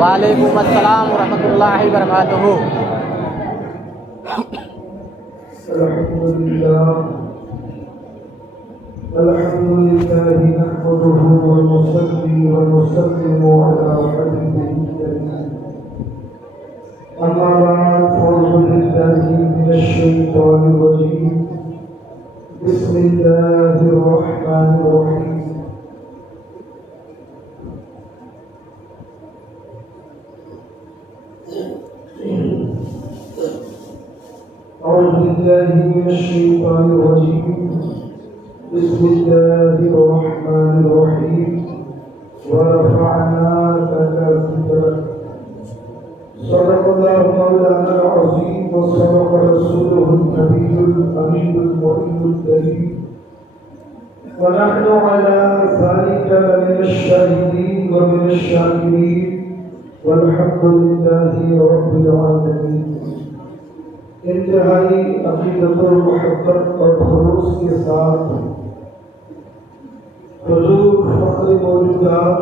وعلیکم السلام ورحمۃ اللہ وبرکاتہ. الحمد لله نحمده ونصلي ونسلم على حبيبه الكريم. أما بعد فأعوذ بالله من الشيطان الرجيم. بسم الله الرحمن الرحيم. أعوذ بالله من الشيطان الرجيم. بسم الله الرحمن الرحيم. ورفعنا لك ذكرك. صدق الله مولانا العظيم وصدق رسوله النبي الأمين المؤمن الكريم. ونحن على ذلك لمن الشاهدين ومن الشاكرين والحمد لله رب العالمين. انتہائی عقیدت و محبت اور خلوص کے ساتھ حضور فخر موجودات،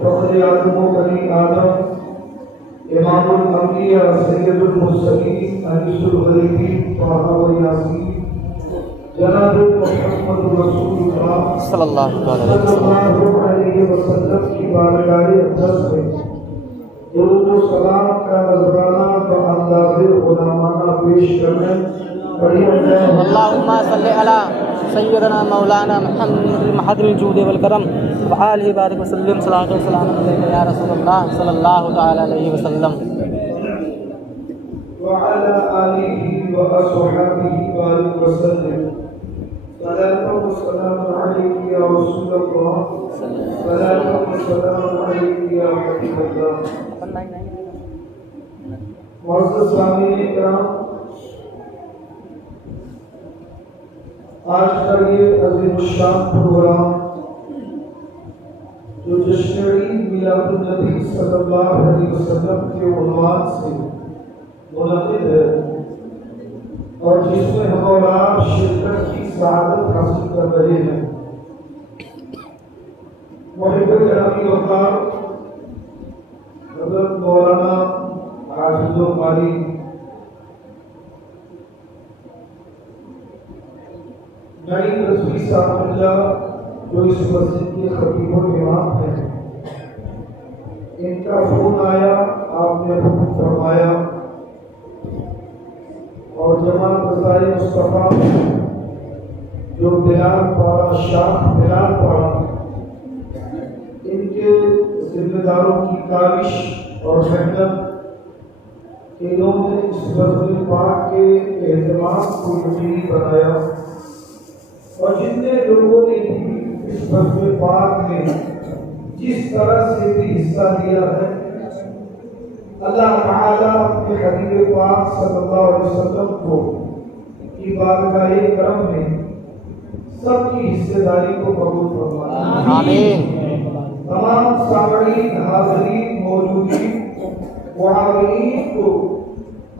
فخر آدم و بنی آدم، امام الانبیاء، سید المرسلین، انیس الغریبین، طٰہٰ و یاسین، جناب محمد رسول اللہ صلی اللہ علیہ وسلم کی بارگاہ اقدس میں درود و سلام کا نذرانہ بأنداز غلامانہ پیش کرنے پڑھی اللہم صلی علی سیدنا مولانا محمد محضر الجود والکرم وآلہ بارک وسلم صلاۃ و سلام علیک یا رسول اللہ صلی اللہ تعالی علیہ وسلم وعلى آلہ وأصحابہ بارک وسلم. صلاۃ و سلام علیک یا رسول اللہ، صلاۃ و سلام علیک یا حبیب اللہ. معزز سامعین کرام، آج کا یہ عظیم الشان پروگرام جو جشن عید میلاد النبی صلی اللہ علیہ وسلم کے عنوان سے منعقد ہے اور جس میں ہم اور آپ شرکت کی سعادت حاصل کر رہے ہیں، محب گرامی وقار حضرت مولانا حافظ و قاری نعیم رضوی صاحب اللہ جو اس مسجد کے خطیب و امام ہیں، ان کا فون آیا، آپ نے حکم فرمایا اور جماعت رضائے مصطفیٰ جو بلال پارا، شاخ بلال پارا، ان کے ذمہ داروں کی کاوش اور محنت کہ انہوں نے اس بزم پاک کے اہتمام کو یقینی بنایا اور جتنے لوگوں نے بھی اس بزم پاک میں جس طرح سے بھی حصہ لیا ہے، اللہ تعالیٰ اپنے حبیب پاک صلی اللہ علیہ وسلم کو کی بارگاہ کرم میں سب کی حصہ داری کو قبول فرمائے. آمین. تمام سامعین، حاضرین، موجودین، معاونین کو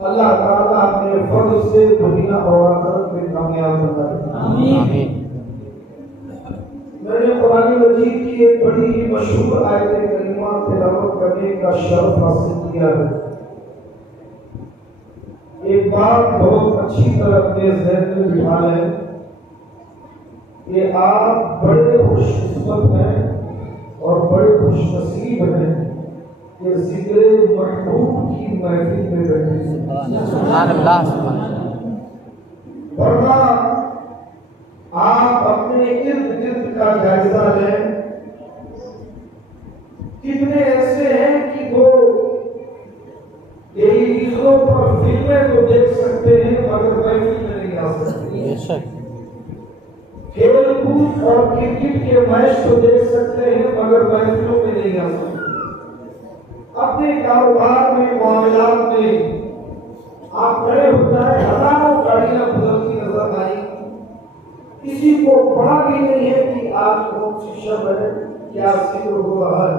اللہ تعالیٰ اپنے فضل سے دنیا اور آخرت میں کامیاب بنائے. آمین. میں نے قرآن مجید کی ایک بڑی ہی مشہور آیت کریمہ تلاوت کرنے کا شرف حاصل کیا ہے. ایک بات بہت اچھی طرح اپنے ذہن میں بٹھا لیں کہ آپ بڑے خوش قسمت ہیں اور بڑے خوش نصیب ہیں کہ ذکر محبوب کی محفل میں بیٹھے ہیں. سبحان اللہ. ورنہ آپ اپنے ارد گرد کا جائزہ لیں، کتنے ایسے ہیں کہ وہ ٹیلی ویژنوں پر فلمیں تو دیکھ سکتے ہیں مگر محفل میں نہیں آ سکتے. بے شک. کھیل کود اور کرکٹ کے میچ تو دیکھ سکتے ہیں مگر محفلوں میں نہیں آ سکتے. اپنے کاروبار میں، معاملات میں آپ کھڑے ہوتا ہے، ہزاروں گاڑیاں گزرتی نظر آئی، کسی کو پڑھا بھی نہیں ہے کہ آج کون سی شب ہے، کیا ذکر ہو رہا ہے.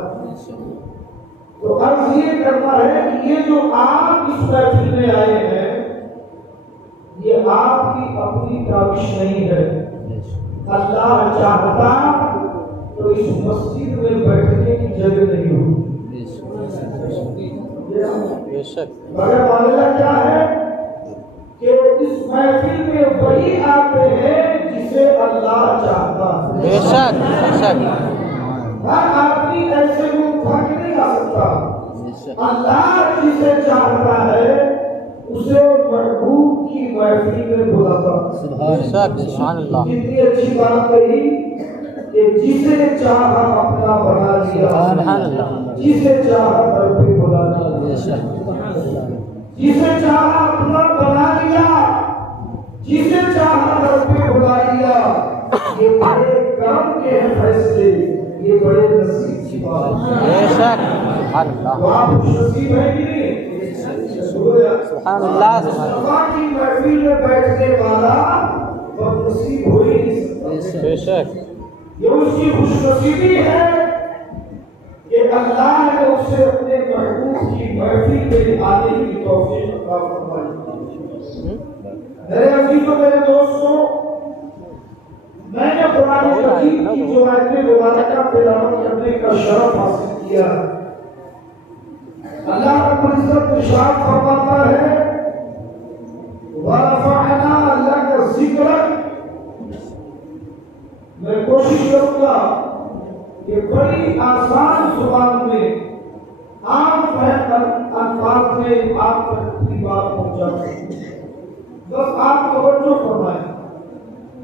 تو عرض یہ کرنا ہے کہ یہ جو آپ اس محفل میں آئے ہیں، یہ آپ کی اپنی کاوش نہیں ہے. اللہ چاہتا تو اس مسجد میں بیٹھنے کی جگہ نہیں ہوگی۔ بے شک مگر معاملہ کیا ہے کہ اس محفل میں وہی آتے ہیں جسے اللہ چاہتا ہے۔ بے شک بے شک ہر آدمی ایسے منہ اٹھا کے نہیں آ سکتا۔ اللہ جسے چاہتا ہے اسے محبوب کی محفل میں بلاتا ہے۔ بے شک سبحان اللہ کتنی اچھی بات کہی کہ جسے چاہا اپنا بنا لیا، سبحان اللہ جسے چاہا در پہ بلا لیا، بے شک جسے چاہا اپنا بنا لیا، جسے چاہا در پہ بلا لیا۔ یہ بڑے کرم کے ہیں فیصلے، یہ بڑے نصیب کی بات ہے۔ بے شک سبحان اللہ تو آپ خوش نصیب ہیں کہ نہیں؟ سبحان اللہ سبحان اللہ اللہ کی محفل میں بیٹھنے والا بد نصیب ہو ہی نہیں سکتا۔ بے شک یہ اس کی خوش نصیبی ہے کہ اللہ نے اسے اپنے محبوب کی محفل میں آنے کی توفیق عطا فرمائی۔ میرے عزیزوں میرے دوستوں، میں نے قرآن مجید کی جو آیتیں مبارکہ تلاوت کرنے کا شرف حاصل کیا، اللہ رب العزت ارشاد فرماتا ہے وَرَفَعْنَا لَكَ ذِكْرَكَ۔ میں کوشش کروں گا کہ بڑی آسان زبان میں عام فہم الفاظ میں آپ تک اپنی بات پہنچا دوں، بس آپ توجہ فرمائیں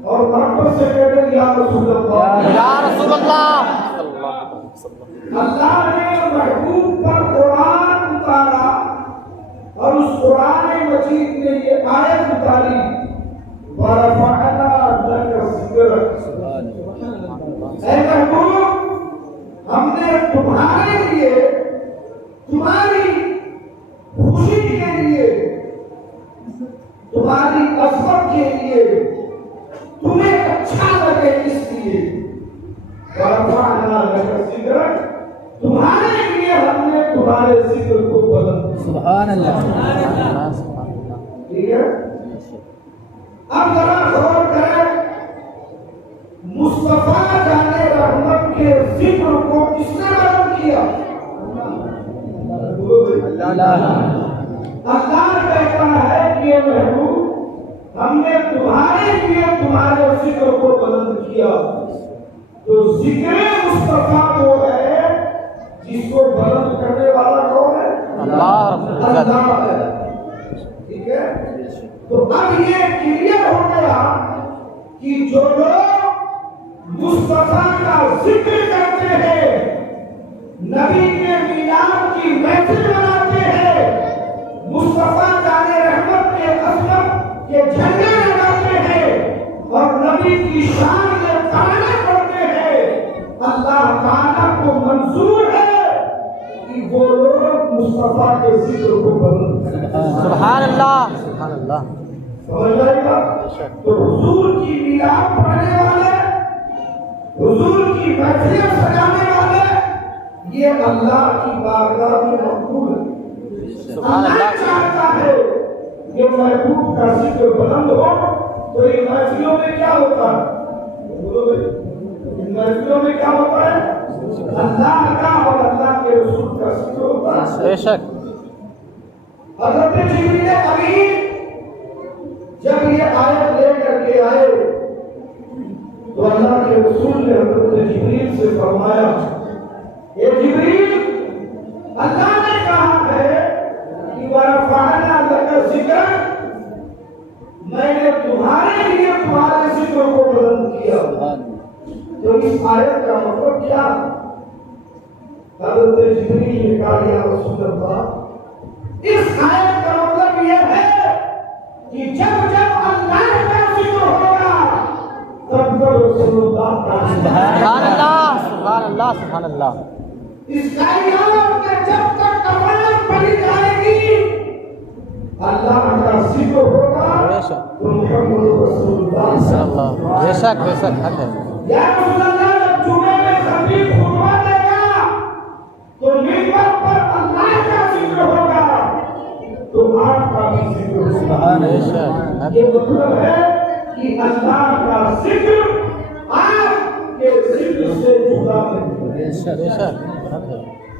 اور محبت سے کہتے یا رسول اللہ، یا رسول اللہ اللہ نے محبوب پر قرآن اتارا اور اس قرآن مجید میں یہ آیت اتاری وَرَفَعْنَا لَكَ ذِكْرَكَ۔ اے محبوب، ہم نے تمہارے لیے، تمہاری خوشی کے لیے، تمہاری عظمت کے لیے، تمہیں اچھا لگے اس لیے وَرَفَعْنَا لَكَ ذِكْرَكَ، تمہارے لیے ہم نے تمہارے ذکر کو بلند کیا۔ سبحان اللہ سبحان اللہ ٹھیک ہے، اب ذرا غور کریں، مصطفیٰ جانے رحمت کے ذکر کو کس نے بلند کیا؟ اللہ کہتا ہے کہ یہ محبوب، ہم نے تمہارے لیے تمہارے ذکر کو بلند کیا۔ تو ذکر مصطفیٰ وہ ہے جس کو بلند کرنے والا کون ہے؟ اللہ ہے۔ ٹھیک ہے، تو اب یہ کلیئر ہو گیا کہ جو لوگ مصطفیٰ کا ذکر کرتے ہیں، نبی کے میلاد کی محفل مناتے ہیں، مصطفیٰ جانے رحمت کے عظمت کے جھنڈے لگاتے ہیں اور نبی کی شان کے ترانے پڑھتے ہیں، اللہ تعالیٰ کو منظور ہے کہ وہ لوگ مصطفیٰ کے ذکر کو بلند کریں۔ سبحان اللہ سبحان اللہ سمجھ آئے گا؟ تو حضور کی میلاد پڑھنے والے، حضور کی محفلیں سجانے والے، یہ اللہ کی بارگاہ میں مقبول ہے۔ سبحان اللہ اللہ چاہتا ہے کہ محبوب کا ذکر بلند ہو، تو ان محفلوں میں کیا ہوتا ہے؟ ان محفلوں میں کیا ہوتا ہے؟ اللہ کا اور اللہ کے رسول کا ذکر ہوتا ہے۔ بے شک حضرت جبریل امین جب یہ آیت لے کر کے آئے تو اللہ کے رسول نے حضرت جبریل سے فرمایا، اے جبریل، اللہ نے کہا ہے کہ وَرَفَعْنَا لَكَ ذِكْرَكَ، میں نے تمہارے لیے تمہارے ذکر کو بلند کیا۔ تو اس آیت کا مطلب کیا؟ حضرت جبریل نے کہا یا رسول اللہ، اس آیت کا مطلب یہ ہے کہ جب جب اللہ کا ذکر ہوگا تب تب رسول اللہ کا سبحان اللہ سبحان اللہ سبحان اللہ اس کائنات میں جب تک نماز پڑھی جائے گی اللہ کا ذکر ہوگا بے شک تو محمد رسول اللہ صلی اللہ بے شک حق ہے یا رسول اللہ جب جمعے میں خطیب خطبہ دے گا تو منبر پر اللہ کا ذکر ہوگا تو آپ کا بھی ذکر ہوگا۔ بے شک یہ مطلب ہے کہ اللہ کا ذکر آپ کے ذکر سے جدا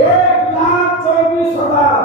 1,24,000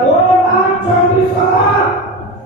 2,24,000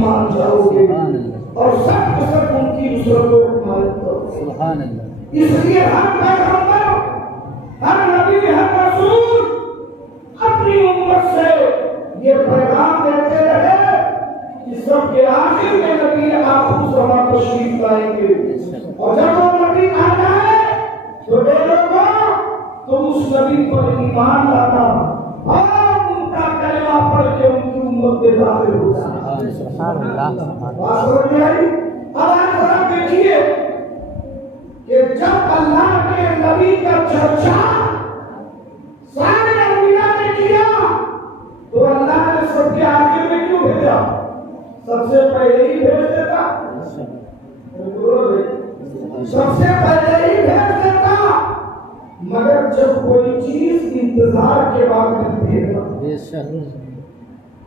مان جاؤ گے اور سب کے سب ان کی نصرت و حمایت کرو گے۔ سبحان اللہ۔ اس لیے ہر پیغمبر، ہر نبی، ہر رسول اپنی امت سے یہ پیغام دیتے رہے کہ سب کے آخر میں نبی آخر زمان تشریف لائیں گے، اور جب وہ نبی آ جائے تو اے لوگوں تم اس نبی پر ایمان لانا اور ان کا کلمہ پڑھ کے ان کی امت میں داخل ہو جانا۔ سبحان اللہ، بات سمجھ میں آئی؟ اب آج ذرا دیکھیے کہ جب اللہ کے نبی کا چرچا سارے انبیاء نے کیا تو اللہ نے سب کے آخر میں کیوں بھیجا؟ سب سے پہلے ہی بھیج دیتا، سب سے پہلے ہی بھیج دیتا، مگر جب کوئی چیز انتظار کے بعد ملتی ہے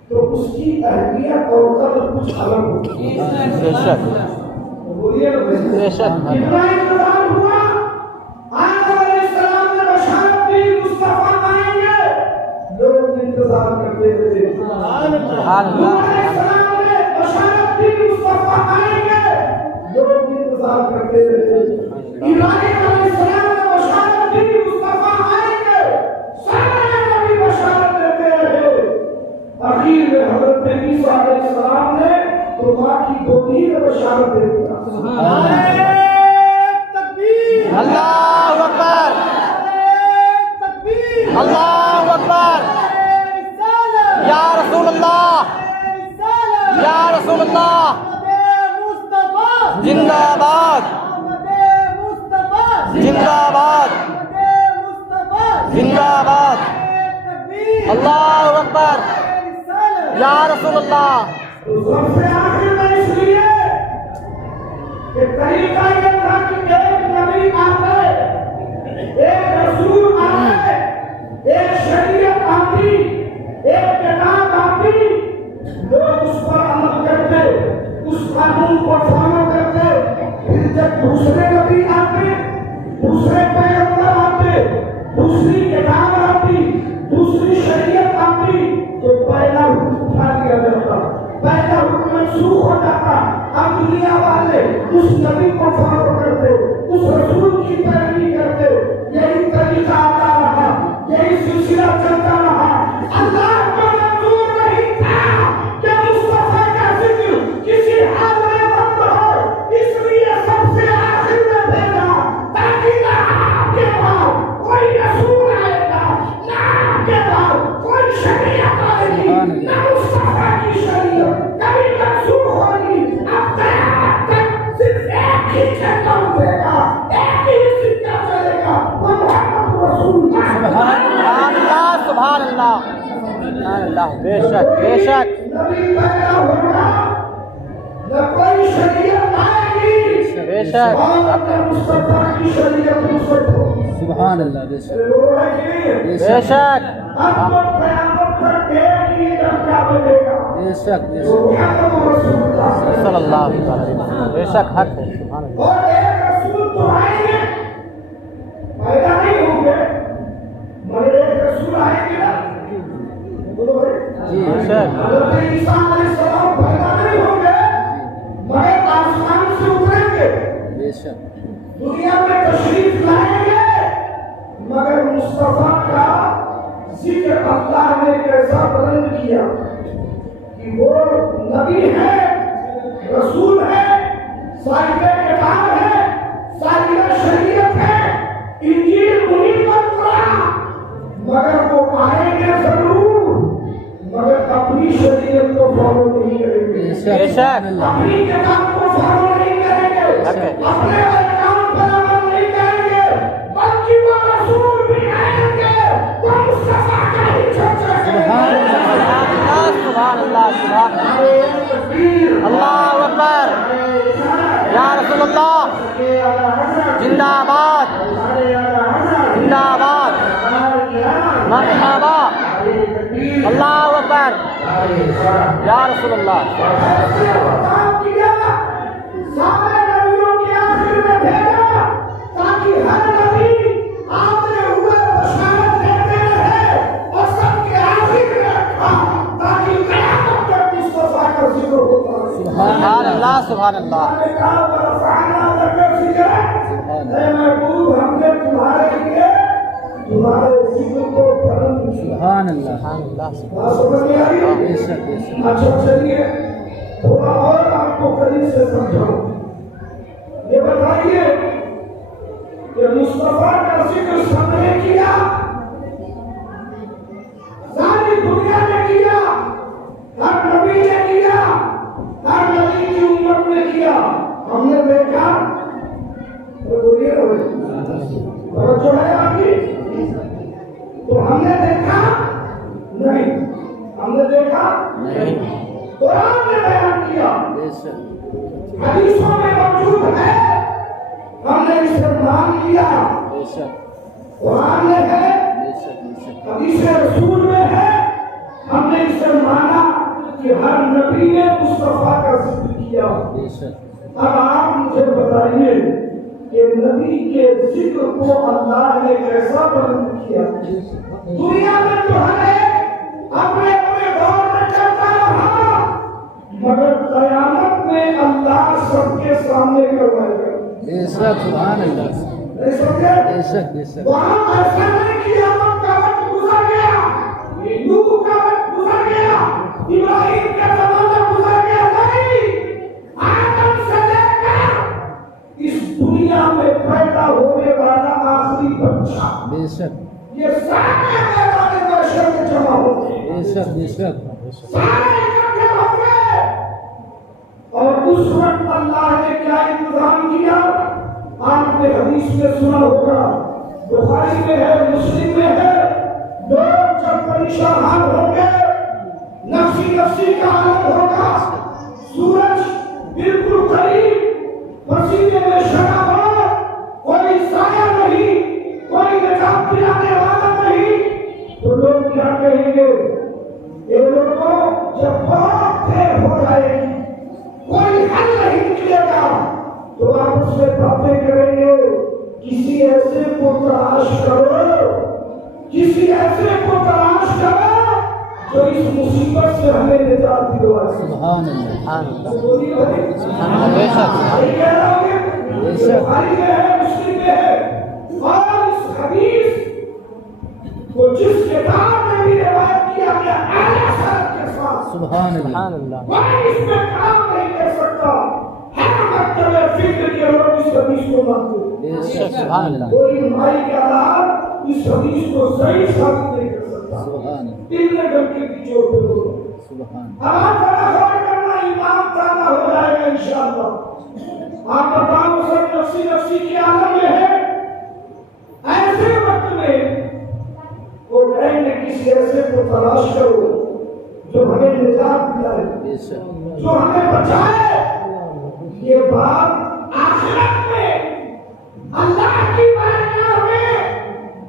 تو اس کی اہمیت اور قدر کچھ الگ ہوتی ہے۔ بے شک، بولیے بے شک۔ کتنا انتظار ہوا؟ آدم علیہ السلام نے بشارت دی مصطفیٰ آئیں گے، لوگ انتظار کرتے رہے۔ سبحان نوح علیہ اللہ، السلام نے بشارت دی مصطفیٰ آئیں گے، لوگ انتظار کرتے رہے۔ ابراہیم علیہ السلام نے بشارت دی مصطفیٰ آئیں گے، سارے نبی بشارت دیتے رہے۔ اخیر میں حضرت عیسیٰ علیہ السلام نے تو ماں کی گودی میں بشارت دے دیا۔ اللہ اکبر، اللہ اکبر، یا رسول اللہ، یا رسول اللہ، زندہ باد، زندہ باد، زندہ باد، اللہ اکبر، یا رسول اللہ۔ تو سب سے آخر میں اس لیے کہ طریقہ یہ تھا کہ ایک نبی آتے، ایک رسول آتے، ایک شریعت آتی، ایک کتاب آتی، لوگ اس پر عمل کرتے، اس قانون کو فالو کرتے۔ پھر جب دوسرے نبی آتے، دوسرے پیغمبر آتے، دوسری کتاب آتی، دوسری شریعت آتی، تو پہلا حکم اٹھا دیا جاتا، پہلا حکم منسوخ ہو جاتا۔ اب دنیا والے اس نبی کو فالو کرتے، اس رسول کی پیروی کرتے۔ یہی طریقہ آتا رہا، یہی سلسلہ چلتا رہا۔ اللہ کو منظور نہیں تھا کہ مصطفیٰ کا ذکر کسی حال میں بند ہو، اس لیے سب سے آخر میں بھیجا تاکہ نہ آپ کے بعد کوئی رسول آئے گا، نہ آپ کے بعد کوئی شریعت آئے گی، نہ مصطفیٰ کی شریعت کبھی منسوخ ہوگی۔ اب قیامت تک صرف ایک ہی چلتا ہوئے گا، ایک ہی سکہ چلے گا، وہ محمد رسول اللہ۔ سبحان اللہ، سبحان اللہ، سبحان اللہ، بے شک، بے شک، نبی پیدا ہوگا، نہ کوئی شریعت آئے گی، بے شک، اور نہ مصطفیٰ کی شریعت نصرت ہوگی۔ سبحان اللہ، بے شک، وہ ہے کہ نہیں؟ بے شک، اب تو قیامت تک ایک ہی ڈنکا بجے گا، بے شک، بے وہ شک، محمد رسول اللہ صلی اللہ علیہ وسلم، بے شک حق ہے، سبحان اللہ۔ اور ایک رسول تو آئیں گے، پیدا نہیں ہوں گے، مگر ایک رسول آئیں گے نا، بولو بھائی، جی، بے شک، حضرت عیسیٰ علیہ السلام پیدا نہیں ہوں گے، مگر آسمان سے اتریں گے، بے شک، دنیا میں تشریف لائیں گے، مگر مصطفیٰ کا ذکر اللہ نے کیسا بلند کیا کہ وہ نبی ہے، رسول ہے، صاحب کتاب ہے، صاحب شریعت ہے، انجیل انہی پر اترا، مگر وہ آئیں گے ضرور، مگر اپنی شریعت کو فالو نہیں کریں گے، بے شک، اپنی کتاب کو فالو نہیں کریں گے، اپنے احکام پر عمل نہیں کریں گے، بلکہ وہ رسول بھی آئیں گے تو مصطفیٰ کا ہی چرچا کریں گے۔ سبحان اللہ، سبحان اللہ، اللہ اکبر، یا رسول اللہ، زندہ باد، زندہ باد، مرحبا، اللہ اکبر، یا رسول اللہ۔ کام کیا سارے نبیوں کے آخر میں بھیجا تاکہ ہر نبی آتے ہوئے بشارت دیتے رہے، اور سب کے آخر میں رکھا تاکہ قیامت تک مصطفیٰ کا ذکر ہوتا رہے۔ سبحان اللہ سبحان اللہ اے محبوب ہم نے تمہارے لیے تمہارے ذکر کو بلند کیا. سبحان اللہ سبحان اللہ بات سمجھ میں آئی؟ بے شک بے شک اچھا چلیے تھوڑا اور آپ کو قریب سے سمجھاؤں. یہ بتائیے کہ مصطفیٰ کا ذکر سب نے کیا، ساری دنیا نے کیا، ہر نبی نے کیا، ہر نبی کی امت نے کیا. ہم نے دیکھا بولیے توجہ ہے آپ کی؟ تو ہم نے دیکھا نہیں، ہم نے دیکھا نہیں قرآن نے بیان کیا، بے شک حدیثوں میں موجود ہے، ہم نے اسے مان لیا. بے شک قرآن میں ہے، بے شک بے شک حدیث رسول میں ہے، ہم نے اسے مانا کہ ہر نبی نے مصطفیٰ کا ذکر کیا. بے شک اب آپ مجھے بتائیے کہ نبی کے ذکر کو اللہ نے کیسا بلند کیا؟ دنیا میں تو ہے اپنے اپنے دور میں چلتا رہا، مگر قیامت میں اللہ سب کے سامنے کروائے گا. بے شک سبحان اللہ نہیں سمجھے؟ بے شک بے شک وہاں ایسا نہیں کہ قیامت کا وقت گزر گیا، نوح کا وقت گزر گیا، ابراہیم کا زمانہ گزر گیا. نہیں، آدم سے لے کر اس دنیا میں پیدا ہونے والا آخری بچہ، بے شک یہ سارے میدان محشر میں جمع ہوں گے، بے شک بے شک سارے اکٹھے ہوں گے. اور اس وقت اللہ نے کیا انتظام کیا؟ آپ نے حدیث میں سنا ہوگا، بخاری میں ہے، مسلم میں ہے، لوگ جب پریشان حال ہوں گے، نفسی نفسی کا عالم ہوگا، سورج بالکل قریب، پسینے میں شرابور، کوئی سایہ نہیں، کوئی نجات دلانے والا نہیں، تو لوگ کیا کہیں گے؟ یہ لوگوں جب بہت دیر ہو جائے گی، کوئی حل نہیں نکلے گا، تو آپ اس سے باتیں کریں گے، کسی ایسے کو تلاش کرو، کسی ایسے کو تلاش کرو جو اس مصیبت سے ہمیں نجات دلوائے. سبحان اللہ سبحان اللہ بولیے بھائی. سبحان اللہ بے شک صحیح کہہ رہا ہوں یہ؟ بے شک. بخاری میں ہے، مسلم میں ہے. اور اس حدیث کو جس کتاب میں بھی روایت کیا گیا اعلیٰ سند کے ساتھ، سبحان اللہ سبحان اللہ کوئی اس میں کام نہیں کر سکتا. ہر مکتب فکر کے لوگ اس حدیث کو مانتے ہیں. بے شک سبحان اللہ کوئی مائی کا لال اس حدیث کو صحیح ثابت نہیں کر سکتا. سبحان اللہ دل میں ڈنکے کی چوٹ پہ لوگ سبحان ہمارا بڑا غور کرنا، ایمان تازہ ہو جائے گا انشاءاللہ. آپ بتاؤ سب نفسی نفسی کی عالم میں ہے، ایسے وقت میں وہ کہیں گے کسی ایسے کو تلاش کرو جو ہمیں نجات دلائے، بے شک جو ہمیں بچائے. یہ بات آخرت میں اللہ کی بارگاہ میں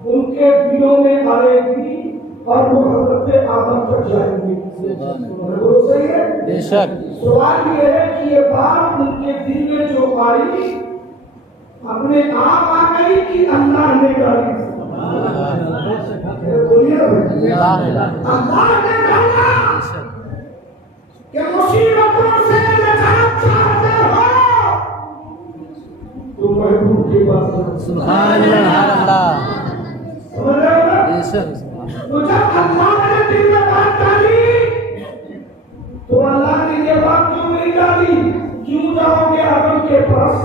ان کے دلوں میں آئے گی اور وہ حضرت آدم تک جائیں گی. سبحان اللہ وہ صحیح ہے. بے شک سوال یہ ہے کہ یہ بات ان کے دل میں جو آئی اپنے آپ آ گئی کہ اللہ نے ڈالی؟ بولیے اللہ اللہ نے ڈالا کہ مصیبتوں سے نجات چاہتے ہو تو محبوب کے پاس جاؤ. سبحان اللہ سبحان اللہ سمجھ رہے ہو نا؟ بے شک تو جب اللہ نے دل میں بات ڈالی تو اللہ نے یہ بات کیوں نہیں ڈالی؟ کیوں جاؤ گے آدم کے پاس؟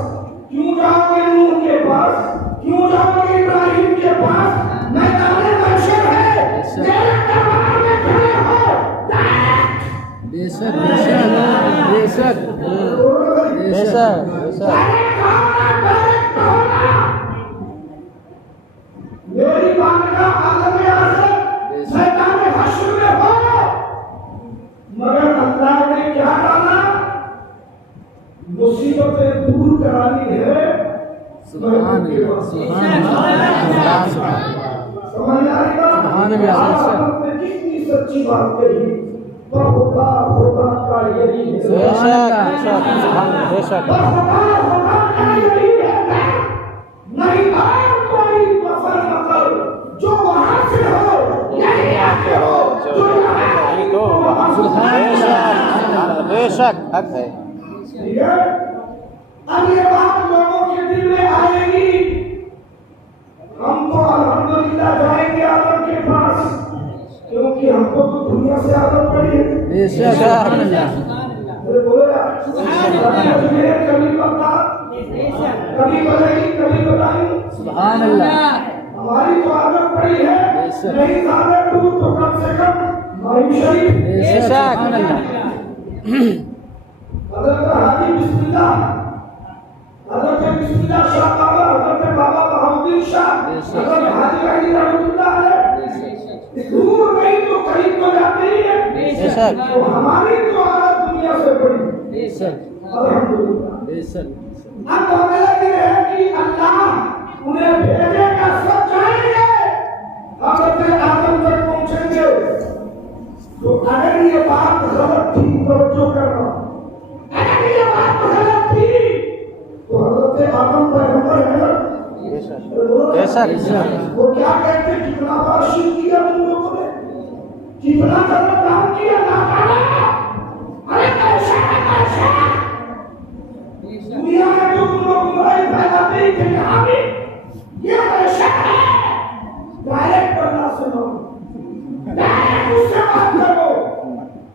کیوں جاؤ گے نوح کے پاس؟ کیوں جاؤ گے ابراہیم کے پاس؟ میدان محشر ہے، میرے دربار میں کھڑے ہو. بے شک بے شک بے شک بے شک بے شک میری بارگاہ عالم آخر میدان حشر میں ہو. مگر اللہ نے کیا ڈالا؟ مصیبتیں دور کرانی ہے. سبحان اللہ سبحان اللہ سمجھ آئی بات؟ سبحان اللہ. آپ نے کتنی سچی بات کہی. خدا خدا کا یہی ہے. بے شک بے شک سبحان اللہ بے شک خدا خدا کا یہی ہے. نہیں اور کوئی مفر مکر جو وہاں سے ہو، نہیں آتے ہو جو یہاں بے شک حق ہے ٹھیک ہے؟ اب یہ بات لوگوں کے دل میں آئے گی، ہم تو الحمدللہ جائیں گے آدم کے پاس، کیونکہ ہم کو تو دنیا سے عادت پڑی ہے۔ بے شک سبحان اللہ کبھی بتا، کبھی بتائی، کبھی بتائی، سبحان اللہ ہماری تو عادت پڑی ہے، نہیں زیادہ دور تو کم سے کم مائی شریف۔ بے شک سبحان اللہ حضرت حاجی بسم اللہ، حضرت بسم اللہ شاہ بابا، حضرت بابا بہاؤدین شاہ، حضرت حاجی علی رحمۃ اللہ علیہ، دور نہیں تو قریب تو جاتے ہی ہیں، تو ہماری تو عادت دنیا سے پڑی، بے شک الحمدللہ۔ بے شک اب ہمیں لگے ہے کہ اللہ انہیں بھیجے گا، سب جائیں گے، حضرت آدم تک پہنچیں گے، تو اگر یہ بات غلط تھی توجہ کرنا، اگر یہ بات غلط تھی تو حضرت آدم پیغمبر ہے نا، بے شک وہ کیا کہتے ہیں، کتنا بار شرک کیا تم لوگوں نے، کتنا غلط کام کیا، ناکارہ، ارے ایسا ایسا دنیا میں تو تم لوگ گمراہی پھیلاتے ہی تھے، یہاں بھی یہ ایسا ہے، ڈائریکٹ اللہ سے مانگو، ڈائریکٹ اس سے بات کرو۔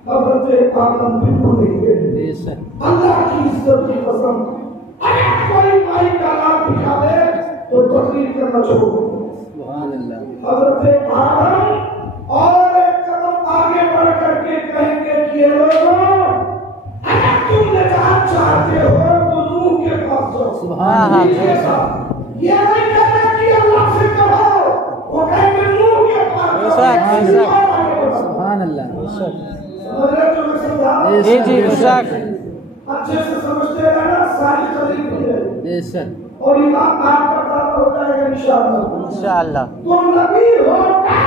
حضرت آدم بالکل نہیں گئے، بے شک اللہ کی عزت کی قسم، اگر کوئی مائی کا لال دکھا دے تو تقریر کرنا چھوڑ دو۔ سبحان اللہ حضرت آدم اور ایک قدم آگے بڑھ کر کے کہیں گے کہ یہ لوگوں، اگر تم نجات چاہتے ہو تو نوح کے پاس جاؤ۔ سبحان اللہ یہ نہیں کہنا کہ اللہ سے کہو، وہ کہیں گے نوح کے پاس جاؤ۔ سبحان اللہ سمجھ رہے جو میں سمجھا؟ جی جی بے شک اچھے سے سمجھتے رہنا، ساری تقریر کی ہے بے شک اور ایمان آپ کا پیدا ہو جائے گا انشاءاللہ۔ انشاءاللہ تو نبی ہو کر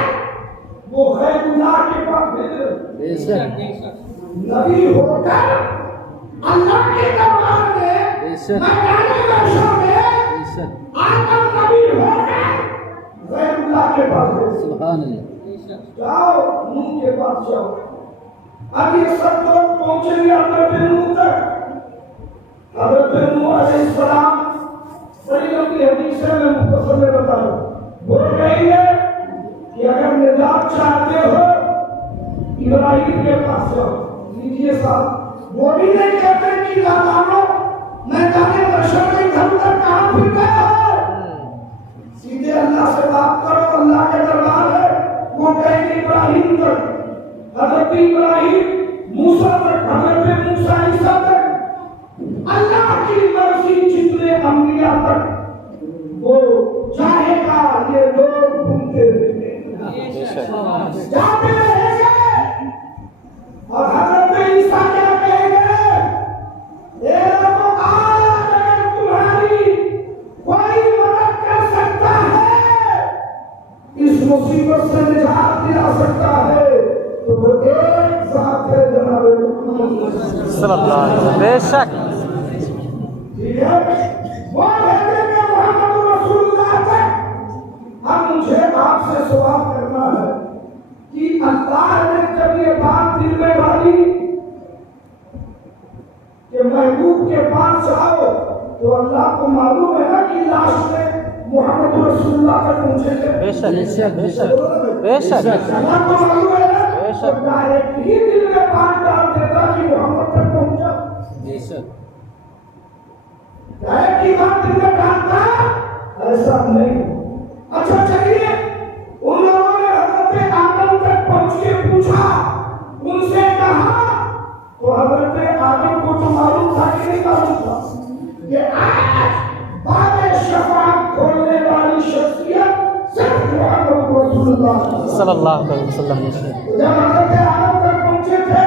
وہ غیر اللہ کے پاس بھیجے، بے شک نبی ہو کر اللہ کے دربار میں، بے شک میدان محشر میں بے شک آدم نبی ہو کر غیر اللہ کے پاس بھیجے۔ سبحان اللہ جاؤ نوح کے پاس جاؤ۔ اب یہ سب لوگ پہنچیں گے حضرت نوح تک۔ حضرت نوح علیہ السلام، بڑی لمبی حدیث ہے، میں مختصر میں بتا رہا ہوں، وہ کہیں گے کہ اگر نجات چاہتے ہو ابراہیم کے پاس جاؤ۔ لیجیے صاحب، وہ بھی نہیں کہتے کہ لادانو میدان محشر میں ادھر ادھر کہاں پھر گئے ہو، سیدھے اللہ سے بات کرو، اللہ کے دربار ہے۔ وہ کہیں گے ابراہیم تک، حضرت ابراہیم، موسیٰ تک، حضرت موسیٰ عیسیٰ تک، اللہ کی مرضی جتنے انبیاء تک وہ چاہے گا یہ لوگ گھومتے رہیں گے، جاتے رہیں گے۔ اور حضرت عیسیٰ کیا کہیں گے، اے لوگوں، آج اگر تمہاری کوئی مدد کر سکتا ہے، اس مصیبت سے نجات دلا سکتا ہے، تو وہ ایک ذات ہے جناب محمد صلی اللہ علیہ وسلم۔ بے شک ٹھیک ہے، وہ بھیجیں گے محمد رسول اللہ تک۔ اب مجھے آپ سے سوال کرنا ہے کہ اللہ نے جب یہ بات دل میں ڈالی کہ محبوب کے پاس جاؤ، تو اللہ کو معلوم ہے نا کہ لاش میں محمد رسول اللہ تک پہنچے گے۔ بے شک بے شک بے شک اللہ کو معلوم ہے نا، بے شک۔ تو ڈائریکٹ ہی دل میں بات ڈال دیتا کہ محمد تک پہنچا، بے شک ڈائریکٹ ہی بات دل میں ڈالتا، ایسا نہیں۔ اچھا چلیے، ان لوگوں نے حضرت آدم تک پہنچ کے پوچھا، ان سے کہا، تو حضرت آدم کو تو معلوم تھا کہ نہیں معلوم تھا کہ آج باب شفاعت کھولنے والی شخصیت صرف محمد رسول اللہ صلی اللہ علیہ وسلم۔ جب حضرت آدم تک پہنچے تھے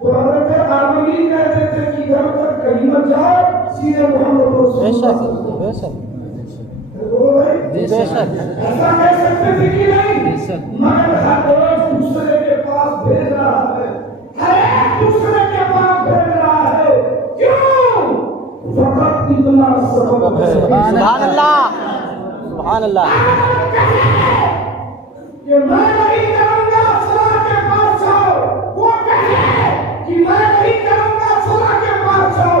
تو حضرت آدم ہی کہتے تھے کہ گھر تک کہیں مت جاؤ، سیدھے محمد رسول بے شک اللہ۔ بے شک بولو بھائی، بے شک ایسا کہہ سکتے تھے کہ نہیں، بے شک مگر ہر ایک دوسرے کے پاس بھیج رہا ہے، ہر ایک دوسرے کے پاس بھیج رہا ہے، کیوں؟ فقط اتنا سبب ہے سبحان اللہ سبحان اللہ۔ کہ میں نہیں کروں گا فلاں کے پاس جاؤ، وہ کہے کہ میں نہیں کروں گا فلاں کے پاس جاؤ،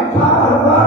18,000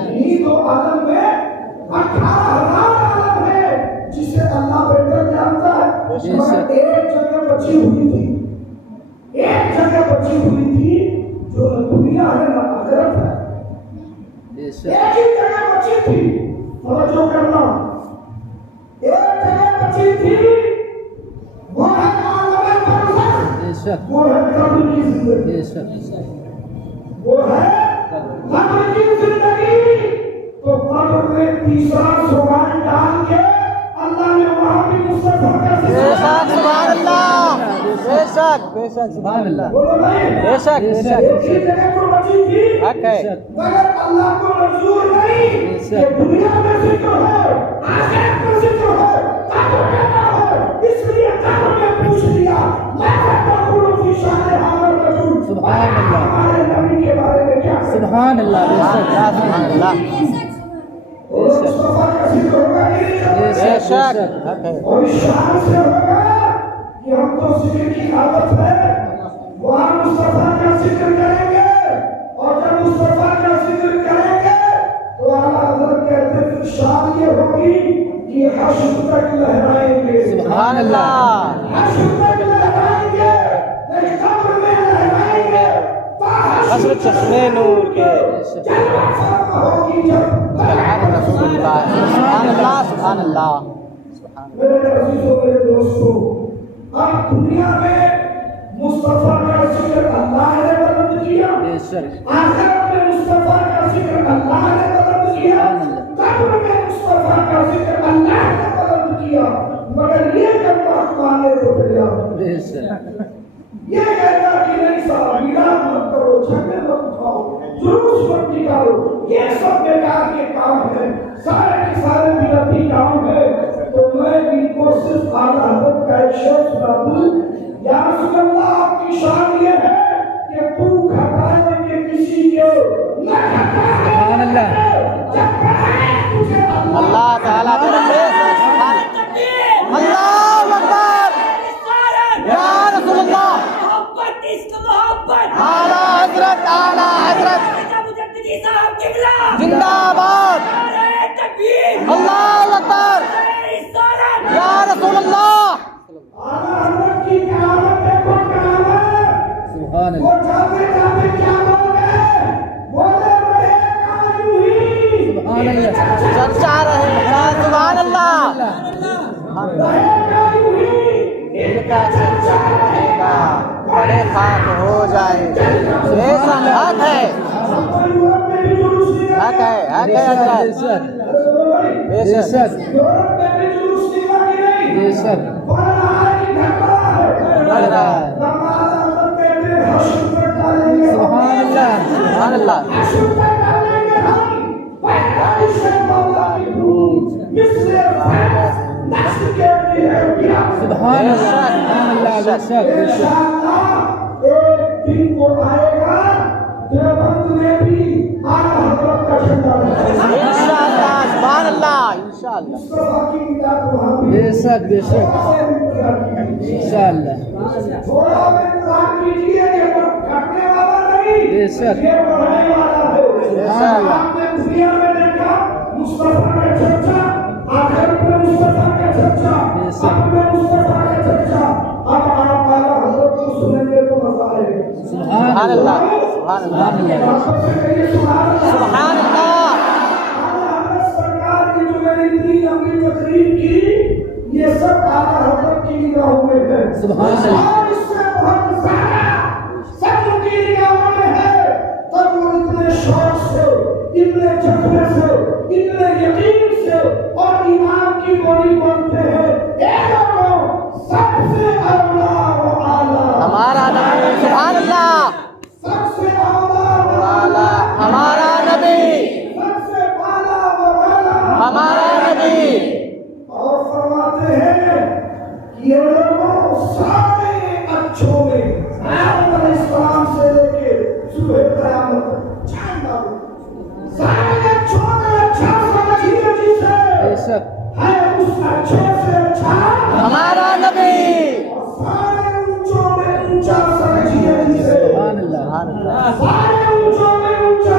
انہی دو عالم میں 18,000 عالم ہے جسے اللہ بہتر جانتا ہے. مگر ایک جگہ بچی ہوئی تھی، ایک جگہ بچی ہوئی تھی جو نہ دنیا ہے نہ آخرت ہے. ایک ہی جگہ بچی تھی، توجہ کرنا، ایک جگہ بچی تھی، وہ ہے عالم برزخ، وہ ہے قبر کی زندگی، وہ ہے قبر کی زندگی. تو قبر میں تیسرا سوال ڈال کے اللہ نے وہاں بھی مصطفیٰ کا بے شک سبحان اللہ، بے شک سبحان اللہ، بولو بھائی، بے شک ایک ہی جگہ تو بچی تھی حق ہے. مگر اللہ کو منظور نہیں کہ دنیا میں ذکر ہو، آخرت میں ذکر ہو، قبر میں نہ ہو. اس لیے قبر میں پوچھ لیا میں تقول فی شان هذا الرجل، سبحان اللہ، ہمارے نبی کے بارے میں کیا کہتے ہیں؟ سبحان اللہ، بے شک سبحان اللہ، اور مصطفیٰ کا ذکر ہوگا کہ نہیں ہوگا؟ بے شک حق ہے. اور اس شان سے ہوگا کہ ہم تو ذکر کی عادت ہے، وہاں مصطفیٰ کا ذکر کریں گے، اور جب مصطفیٰ کا ذکر کریں گے تو اعلیٰ حضرت کہتے ہیں پھر شان یہ ہوگی کہ حشر تک لہرائیں گے، سبحان اللہ، حشر تک لہرائیں گے، نہیں قبر میں لہرائیں گے، حسرت چشمے نور کے جلوہ فرما ہوگی جب محمد رسول اللہ. سبحان اللہ، سبحان اللہ، سبحان اللہ. میرے عزیزوں میرے دوستوں، اب دنیا میں مصطفیٰ کا ذکر اللہ نے بلند کیا، بے شک آخرت میں مصطفیٰ کا ذکر اللہ نے بلند کیا، قبر میں مصطفیٰ کا ذکر اللہ نے بلند کیا. مگر یہ جب بات مانے تو دریا بے شک یہ کہتا کہ نہیں صاحب میلاد مت کرو، جھنڈے مت اٹھاؤ، جلوس مت نکالو، یہ سب بیکار کے کام ہیں، سارے کے سارے بدعتی کام ہیں. تو میں ان کو صرف اعلیٰ حضرت کا ایک شعر سنا دوں. یا رسول اللہ آپ کی شان یہ ہے کہ تو گھٹائے کہ کسی کے نہ گھٹائے. سبحان اللہ، جب پڑھائے تجھے اللہ تعالیٰ کی رحمت سے سبحان اللہ اکبر. یا رسول اللہ، اعلیٰ حضرت، اعلیٰ حضرت زندہ آباد. اللہ اکبر. یا رسول اللہ، اعلیٰ حضرت کی کرامت دیکھو، کرامت سبحان وہ اللہ، جاتے جاتے کیا بول گئے، بولے رہے گا یوں ہی، سبحان اللہ، چرچا رہے گا. سبحان اللہ، رہے گا یوں ہی، ان کا چرچا رہے گا، بڑے خاک ہو جائے. بے شک حق ہے، یورپ میں بھی جلوس نکلا، حق ہے، حق ہے بے حضرت. شک بے بے شک شک یورپ میں بھی جلوس نکلا کہ نہیں، بے شک بڑھ رہا ہے کہ گھٹ رہا ہے، بڑھ رہا ہے. نماز حضرت کہتے ہیں حشر پر ڈالیں گے، سبحان اللہ، سبحان اللہ، حشر پر ڈالیں گے ہم، پیدائش مولا کی روح، مثل فیض نشر کے لیے کیا. سبحان اللہ، سبحان اللہ، بے شک بے شک انشاءاللہ ایک دن وہ آئے گا دیوبند میں بھی اعلیٰ حضرت کا جھنڈا لگے گا. انشاءاللہ، سبحان اللہ، انشاءاللہ. مصطفیٰ کی کتاب وہاں بھی بے شک بے شک تھوڑا سا انتظار کیجیے، انشاءاللہ، تھوڑا سا انتظار کیجیے. یہ تو گھٹنے والا نہیں، بے شک یہ بڑھنے والا ہے. انشاءاللہ. آپ نے دنیا میں دیکھا مصطفیٰ کا چرچا، آخرت میں مصطفیٰ کا چرچا، اب میں مصطفیٰ کا چرچا. اب آپ اعلیٰ حضرت کو سنیں گے تو مزہ آئے گا. سبحان اللہ، سبحان اللہ، آپ سے کہیے سبحان اللہ. سبحان اللہ. اعلیٰ حضرت سرکار کی جو میں نے اتنی لمبی تقریر کی، یہ سب اعلیٰ حضرت کی نگاہوں میں ہے. سبحان اللہ. اور اس سے بہت زیادہ سب ان کی نگاہوں میں ہے. تب وہ اتنے شوق سے، اتنے جذبے سے، اتنے یقین سے اور ایمان کی گولی بنتے ہیں. اے لوگوں، سب سے اولا و اعلیٰ ہمارا نبی، سبحان اللہ، سب سے اولا و اعلیٰ ہمارا نبی، سب سے اعلیٰ و اعلیٰ ہمارا نبی. اور فرماتے ہیں کہ یہ لوگوں سارے اچھوں میں آدم علیہ السلام سے لے کے صبح قیامت جان ڈالو، سارے اچھوں میں اچھا سمجھیے جسے بے شک ہے اس اچھے سے اچھا، ہمارا نبی. اور سارے اونچوں میں اونچا سمجھیے جسے، سبحان اللہ، سبحان اللہ، سارے اونچوں میں اونچا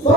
100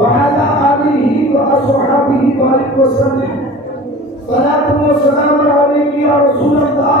وعلى آله وأصحابه بارك وسلم صلاة وسلام عليك يا رسول الله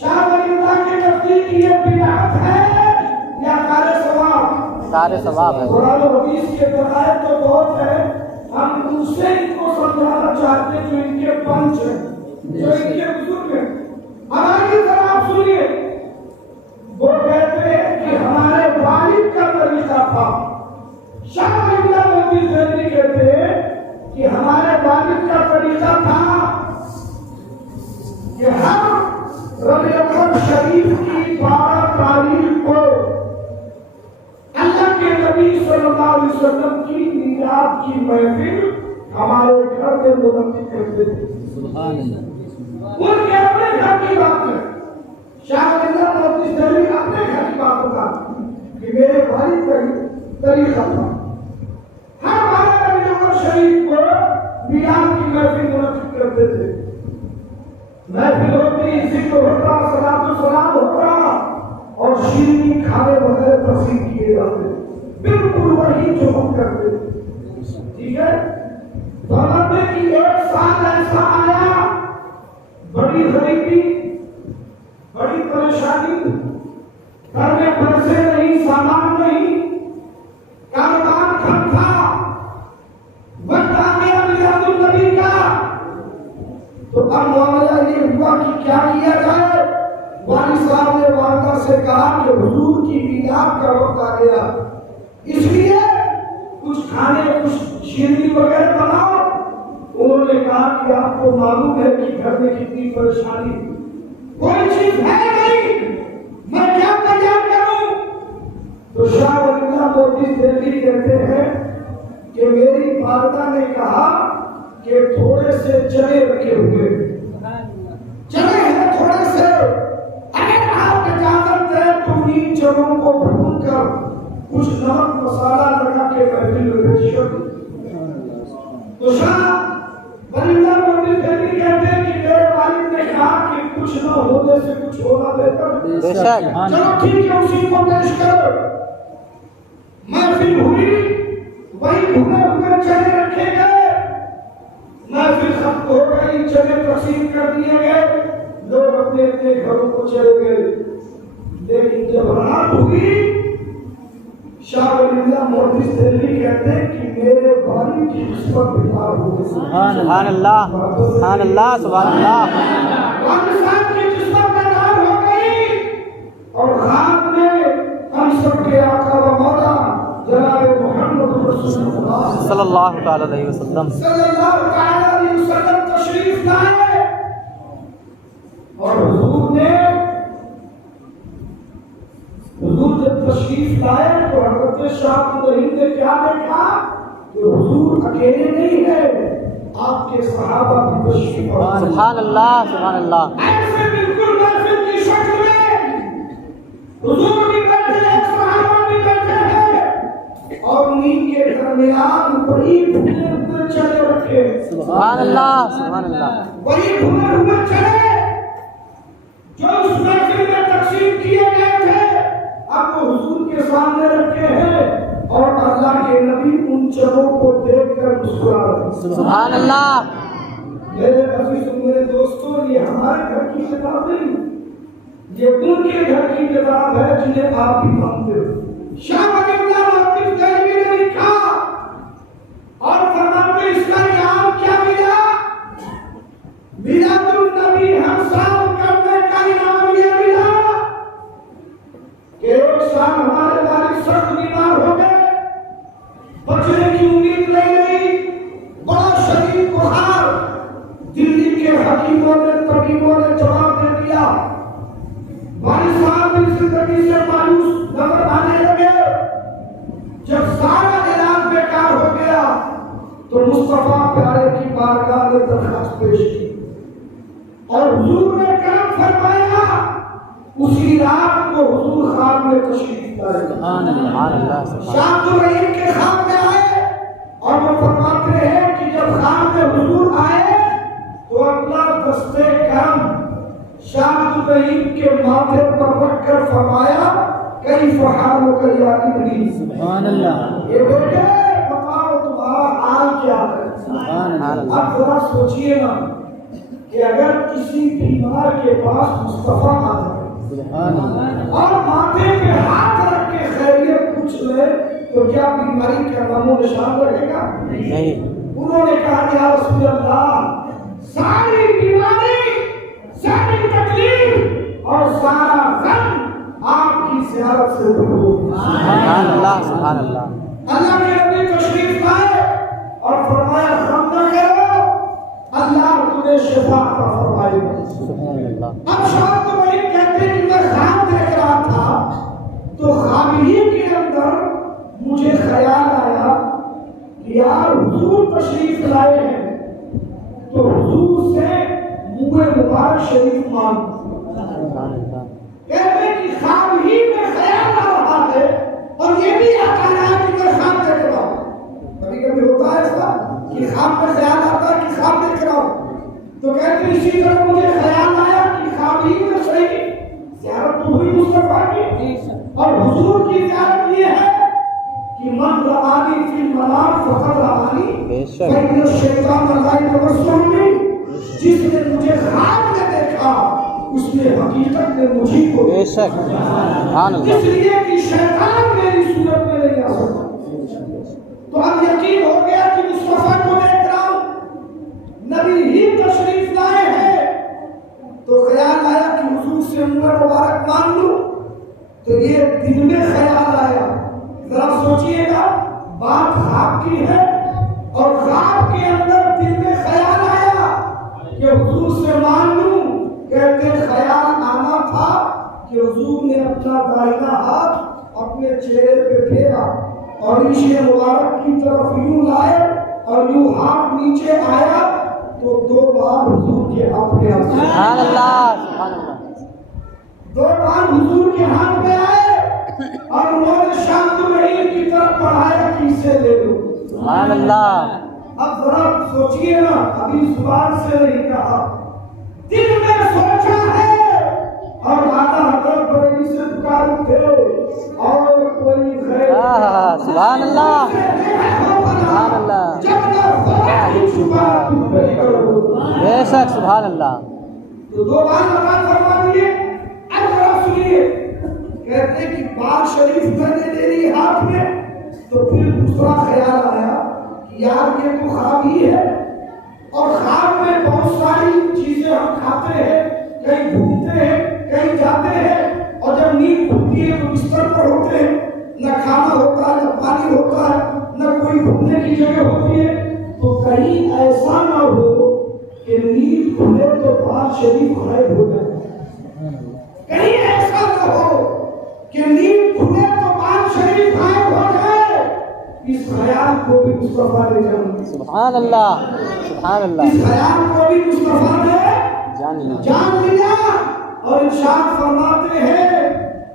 شاہ ولی اللہ کے نزدیک یہ بدعت ہے یا کار ثواب؟ سارے ثواب ہے قرآن و حدیث کے دلائل تو بہت ہے، ہم ان سے ان کو سمجھانا چاہتے ہیں جو ان کے پنچ ہیں، جو ان کے بزرگ ہیں۔ ہماری طرح آپ سنیے، وہ کہتے ہیں کہ ہمارے والد کا طریقہ تھا۔ شاہ ولی اللہ مودودی دہلوی کہتے ہیں کہ ہمارے والد کا طریقہ تھا کہ ہم ربیع الاول شریف کی 12 تاریخ کو اللہ کے نبی صلی اللہ علیہ وسلم کی میلاد کی محفل ہمارے گھر میں منعقد کرتے تھے۔ سبحان اللہ ان کے اپنے گھر کی بات ہے، شاہ ولی اللہ مودودی دہلوی اپنے گھر کی بات ہوتا کہ میرے والد کا طریقہ تھا، ہر بار ربیع الاول شریف کو میلاد کی محفل منعقد کرتے تھے۔ محفل ہوتی، ذکر ہوتا، صلاۃ و سلام ہوتا اور شیرینی کھانے وغیرہ تقسیم کیے جاتے، بالکل وہی جو ہم کرتے تھے، ٹھیک ہے۔ فرماتے کہ ایک سال ایسا آیا، بڑی غریبی، بڑی پریشانی، گھر میں پیسے نہیں، سامان نہیں، کاروبار کم تھا، وقت آ گیا میلاد النبی کا، تو اب معاملہ یہ ہوا کہ کیا کیا جائے۔ والد صاحب نے والدہ سے کہا کہ حضور کی میلاد کا وقت آ گیا، اس لیے کچھ کھانے، کچھ شیرینی وغیرہ بناؤ۔ انہوں نے کہا کہ آپ کو معلوم ہے کہ گھر میں کتنی پریشانی، کوئی چیز ہے نہیں، میں کیا تیار کروں؟ تو شاہ ولی اللہ مودودی دہلوی کہتے ہیں کہ میری والدہ نے کہا کہ تھوڑے سے چنے رکھے ہوئے، چنے ہیں تھوڑے سے، اگر آپ اجازت دیں تو انہیں چنوں کو بھون کر کچھ نمک مسالہ لگا کے محفل میں پیش کر دوں۔ تو شاہ ولی اللہ مودودی دہلوی کہتے ہیں کہ میرے والد نے کہا کہ کچھ نہ ہونے سے کچھ ہونا بہتر، بے شک چلو ٹھیک ہے اسی کو پیش کرو۔ محفل ہوئی، وہی بھنے ہوئے چنے رکھے گئے، محفل ختم ہو گئی، چنے تقسیم کر دیے گئے، لوگ اپنے اپنے گھروں کو چلے گئے۔ لیکن جب رات ہوئی، شاہ ولی اللہ مودودی دہلوی کہتے ہیں کہ میرے والد کی قسمت بیدار ہو گئی۔ سبحان اللہ سبحان اللہ سبحان اللہ والد صاحب کی قسمت بیدار ہو گئی، اور خواب میں ہم سب کے آقا و مولا جناب محمد رسول اللہ صلی اللہ تعالی علیہ وسلم صلی اللہ تعالی علیہ وسلم تشریف لائے، اور حضور جب تشریف لائے تو حضرت شاہ ابراہیم نے کیا دیکھا کہ حضور اکیلے نہیں ہیں، آپ کے صحابہ بھی تشریف لائے۔ سبحان اللہ سبحان اللہ ایسے بالکل محفل کی شکل میں حضور بھی بیٹھے ہیں، صحابہ بھی بیٹھے ہیں، اور انہیں کے درمیان بڑی بھنے ہوئے چنے رکھے۔ سبحان اللہ سبحان اللہ وہی بھنے ہوئے چنے جو اس محفل میں تقسیم کیے گئے تھے، اب وہ حضور کے سامنے رکھے ہیں، اور اللہ کے نبی ان چنوں کو دیکھ کر مسکرا رہے ہیں۔ سبحان اللہ میرے عزیز و میرے دوستوں، یہ ہمارے گھر کی کتاب نہیں، یہ ان کے گھر کی کتاب ہے جنہیں آپ بھی مانتے ہو۔ شاہ ولی اللہ مودودی دہلوی نے لکھا اور فرماتے اس کا انعام کیا ملا؟ میلاد النبی ہر سال کرنے کا انعام یہ ملا کہ ایک سال ہمارے والد سخت بیمار ہو گئے، بچنے کی امید نہیں رہی، بڑا شدید بخار، دلی کے حکیموں نے، طبیبوں نے جواب دے دیا، والد صاحب بھی زندگی سے مایوس نظر آنے لگے۔ جب سارا علاج بیکار ہو گیا تو مصطفیٰ پیارے کی بارگاہ میں درخواست پیش کی، اور حضور نے کرم فرمایا، اسی رات کو حضور خواب میں تشریف لائے۔ سبحان اللہ شاہ ابراہیم کے خواب میں آئے، اور وہ فرماتے ہیں کہ جب خواب میں حضور آئے تو اللہ دستے کرم شاہ ابراہیم کے ماتھے پر رکھ کر فرمایا کیف حالک یا ابنی، سبحان اللہ یہ بیٹے بتاؤ تمہارا حال کیا ہے۔ سبحان اللہ اب ذرا سوچئے نا کہ کہ اگر کسی بیمار کے پاس مصطفیٰ آ جائے سبحان اللہ اور ماتھے پہ ہاتھ رکھ کے خیریت پوچھ لے تو کیا بیماری کا نام و نشان رہے گا؟ نہیں. انہوں نے کہا یا رسول اللہ ساری بیماری، ساری تکلیف اور سارا غم آپ کی زیارت سے دور ہو. سبحان اللہ سبحان اللہ. اللہ کے نبی تشریف لائے اور فرمایا غم نہ کرو، اللہ تمہیں شفا عطا فرمائے گا. سبحان اللہ. اب شاید تو وہی کہتے ہیں کہ میں خواب دیکھ رہا تھا تو خواب ہی کے اندر مجھے خیال آیا کہ یار حضور تشریف لائے ہیں تو حضور سے منہ مبارک شریف مانگو. سبحان اللہ. کہتے ہیں کہ خواب ہی میں خیال آ رہا ہے اور یہ بھی آتا رہا کہ میں خواب دیکھ رہا ہوں. کبھی کبھی ہوتا ہے ایسا کہ خواب میں خیال آتا ہے کہ خواب دیکھ رہا ہوں. تو کہتے ہیں اسی طرح مجھے خیال آیا کہ خواب ہی میں صحیح زیارت تو ہوئی مصطفیٰ کی، اور حضور کی زیارت یہ ہے کہ من رآنی فی المنام فقد رآنی بے شک. فإن الشیطان لا یتبسم بی. جس نے مجھے خواب میں دیکھا اس نے حقیقت میں مجھے کو بے شک. سبحان اس اللہ. لیے کہ شیطان میری صورت میں نہیں آ سکتا. تو اب یقین ہو گیا کہ مصطفیٰ کو دیکھ رہا ہوں، نبی ہی تشریف لائے ہیں. تو خیال آیا کہ حضور سے منہ مبارک مانگ لوں. تو یہ دل میں خیال آیا. ذرا سوچئے گا، بات خواب کی ہے اور خواب کے اندر دل میں خیال آیا کہ حضور سے مانگ لوں. کہتے خیال آنا تھا کہ حضور نے اپنا دائنا ہاتھ اپنے چہرے پہ پھیرا اور عیش مبارک کی طرف یوں لائے اور یوں ہاتھ نیچے آیا تو دو بار حضور کے ہاتھ میں آئے. سبحان اللہ سبحان اللہ. دو بار حضور کے ہاتھ میں آئے اور انہوں نے شاند الرحیم کی طرف بڑھایا کہ اسے لے لو. سبحان اللہ. اب ذرا سوچئے نا، ابھی زبان سے نہیں کہا، دل میں سوچا ہے اور آقا حضرت بریلی سے پکار اٹھے اور کوئی غیر سبحان اللہ سبحان اللہ. جب نہ خدا ہی چھپا تم پہ کرو. بے شک. سبحان اللہ. تو دو بار نماز فرما دیے. اب ذرا سنیے، کہتے کہ بال شریف میں نے لے لی ہاتھ میں تو پھر دوسرا خیال آیا کہ یار یہ تو خواب ہی ہے اور خواب میں بہت ساری چیزیں ہم کھاتے ہیں، کہیں گھومتے ہیں، کہیں جاتے ہیں، اور جب نیند کھلتی ہے تو بستر پر ہوتے ہیں، نہ کھانا ہوتا ہے، نہ پانی ہوتا ہے، نہ کوئی گھومنے کی جگہ ہوتی ہے. تو کہیں ایسا نہ ہو کہ نیند کھلے تو بال شریف غائب ہو جائے. کہیں ایسا نہ ہو کہ نیند کھلے تو بال شریف غائب ہو جائے. اس خیال کو بھی مصطفیٰ نے جانا. سبحان اللہ سبحان اللہ. اس خیال کو بھی مصطفیٰ نے جان لیا اور ارشاد فرماتے ہیں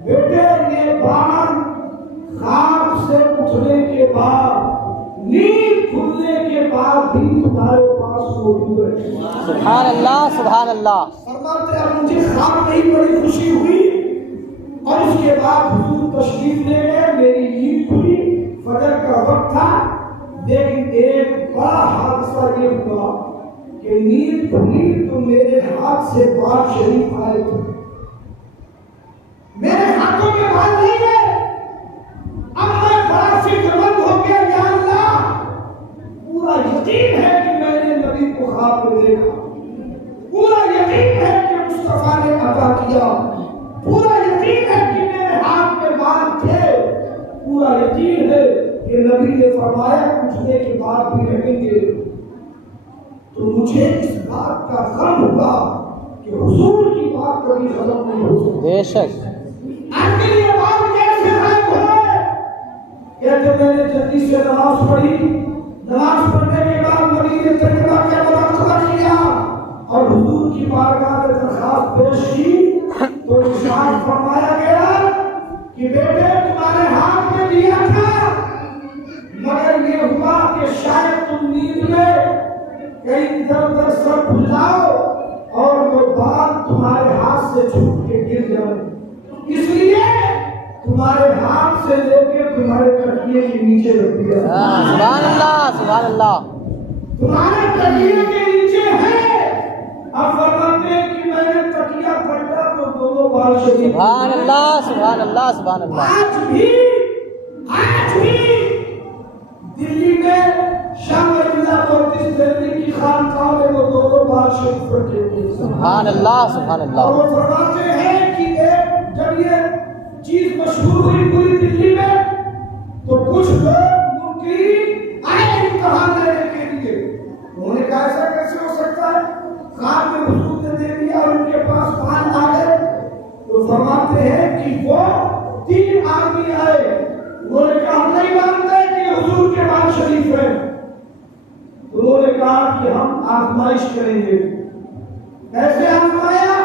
بیٹے یہ بال خواب سے اٹھنے کے بعد، نیند کھلنے کے بعد بھی تمہارے پاس موجود ہے. سبحان اللہ سبحان اللہ. فرماتے ہیں مجھے خواب میں ہی بڑی خوشی ہوئی اور اس کے بعد حضور تشریف لے گئے، میری نیند کھلی، فجر کا وقت تھا. لیکن ایک بڑا حادثہ یہ ہوا کہ نیند کھلی تو میرے ہاتھ سے بال شریف آئے تھے. میرے ہاتھوں میں بال نہیں گئے. اب میں بڑا فکر مند ہو گیا، یا اللہ پورا یقین ہے کہ میں نے نبی کو خواب میں دیکھا، پورا یقین ہے کہ مصطفیٰ نے عطا کیا، پورا یقین ہے کہ میرے ہاتھ میں بال تھے، پورا یقین ہے کہ نبی نے فرمایا اٹھنے کے بعد بھی رہیں گے. تو مجھے اس بات کا غم ہوا کہ حضور کی بات کبھی ختم نہیں ہو سکتی. بے شک. آخر یہ بات کیسے غائب ہوئے؟ کہتے میں نے جلدی سے نماز پڑھی، نماز پڑھنے کے بعد مدینہ طیبہ کے مراقبہ کیا اور حضور کی بارگاہ میں درخواست پیش کی تو ارشاد فرمایا گیا کہ بیٹے تمہارے ہاتھ میں دیا تھا، مگر یہ ہوا کہ شاید تم نیند میں کہیں ادھر ادھر سر پھلاؤ اور وہ بات تمہارے ہاتھ سے چھوٹ کے گر جائے، اس لیے تمہارے ہاتھ سے لے کے تمہارے تکیے کے نیچے رکھ دیا. سبحان اللہ سبحان اللہ. تمہارے تکیے کے نیچے ہے اب فرماتے ہیں کہ میں نے تکیہ پلٹا تو دونوں بال شریف سبحان اللہ سبحان اللہ سبحان اللہ. آج بھی دلی میں شاہ ولی اللہ محدث دہلوی کی خانقاہ میں وہ دونوں بال شریف رکھے ہوئے. سبحان اللہ سبحان اور اللہ. وہ فرماتے ہیں کہ ایک جب یہ چیز مشہور ہوئی پوری دلی میں تو کچھ لوگ منکرین آئے امتحان لینے کے لیے. انہوں نے کہا ایسا کیسے ہو سکتا ہے؟ خان میں حضور نے دے دیا اور ان کے پاس پان آ گئے. تو فرماتے ہیں کہ وہ 3 آدمی آئے. انہوں نے کہا ہم نہیں مانتے کہ حضور کے بال شریف ہیں. انہوں نے کہا کہ ہم آزمائش کریں گے. ایسے آزمایا.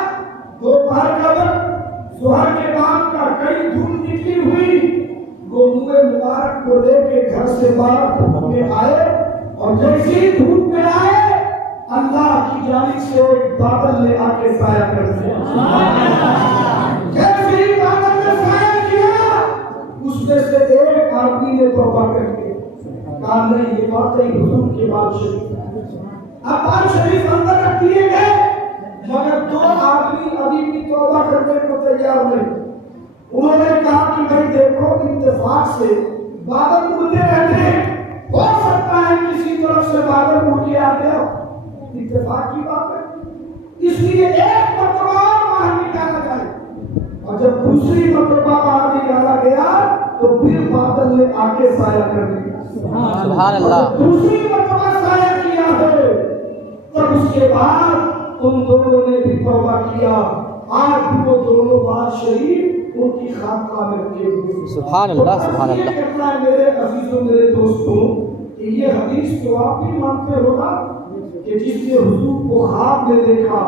دوپہر کا وقت ظہر کے بعد کا کئی دھوپ نکلی ہوئی. وہ منہ مبارک کو لے کے گھر سے باہر دھوپ میں آئے اور جیسے ہی دھوپ میں آئے اللہ کی جانب سے ایک بادل نے آ کے سایہ کر دیا. جیسے ہی بادل نے سایہ کیا اس میں سے ایک آدمی نے توبہ کر کے کہا نہیں یہ واقعی حضور کے بال شریف. اب بال شریف اندر رکھ دیے گئے مگر 2 آدمی ابھی بھی توبہ کرنے کو تیار نہیں. انہوں نے کہا کہ بھائی دیکھو اتفاق سے بادل اڑتے رہتے ہیں, ہو سکتا ہے کسی طرف سے بادل اڑ کے آ گیا. اتفاق کی بات ہے اس لیے ایک مرتبہ باہر نکالا جائے. اور جب دوسری مرتبہ باہر نکالا گیا تو پھر بادل نے آ کے سایہ کر دیا. سبحان اللہ. دوسری مرتبہ سایہ کیا ہے تب اس کے بعد ان دونوں نے بھی توبہ کیا. آج بھی وہ دونوں بال شریف ان کی خانقاہ میں رکھے ہوئے. سبحان اللہ سبحان اللہ. یہ کہنا ہے میرے عزیزوں میرے دوستوں کہ یہ حدیث تو آپ بھی مانتے ہو نا کہ جس نے حضور کو خواب میں دیکھا